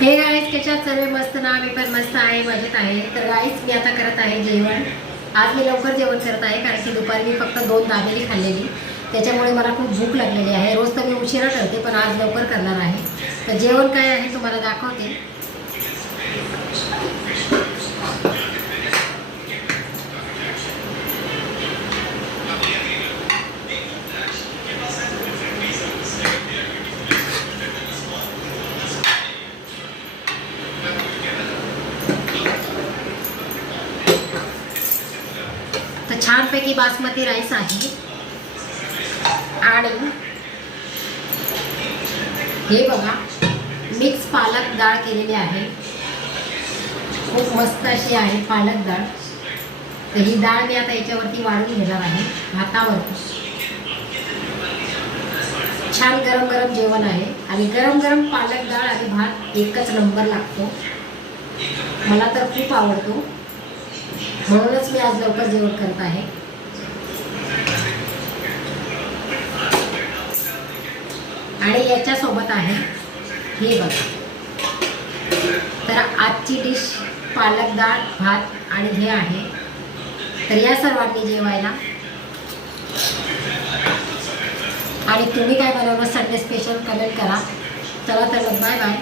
Hey guys त्याच्यात सर्व मस्त ना, मी पण मस्त आहे, मजेत आहे. तर गाईस मी आता करत आहे जेवण. आज मी लवकर जेवण करत आहे कारण की दुपारी मी फक्त 2 दाबेली खाल्लेली, त्याच्यामुळे मला खूप भूक लागलेली आहे. रोज तर मी उशिरा करते पण आज लवकर करणार आहे. तर जेवण काय आहे तुम्हाला दाखवते. तर छानपैकी बासमती राईस आहे आणि हे बघा मिक्स पालक डाळ केलेली आहे. खूप मस्त अशी आहे पालक डाळ. तर ही डाळ मी आता याच्यावरती वाढून घेणार आहे भातावरती. छान गरम गरम जेवण आहे आणि गरम गरम पालक डाळ आणि भात एकच नंबर लागतो. मला तर खूप आवडतो, म्हणूनच मी आज लवकर जेवण करत आहे. आणि याच्यासोबत आहे हे बघा. तर आजची डिश पालक डाळ भात आणि हे आहे. तर या सर्वांनी जेवायला. आणि तुम्ही काय बनवलं संडे स्पेशल कमेंट करा. चला तर मग बाय बाय.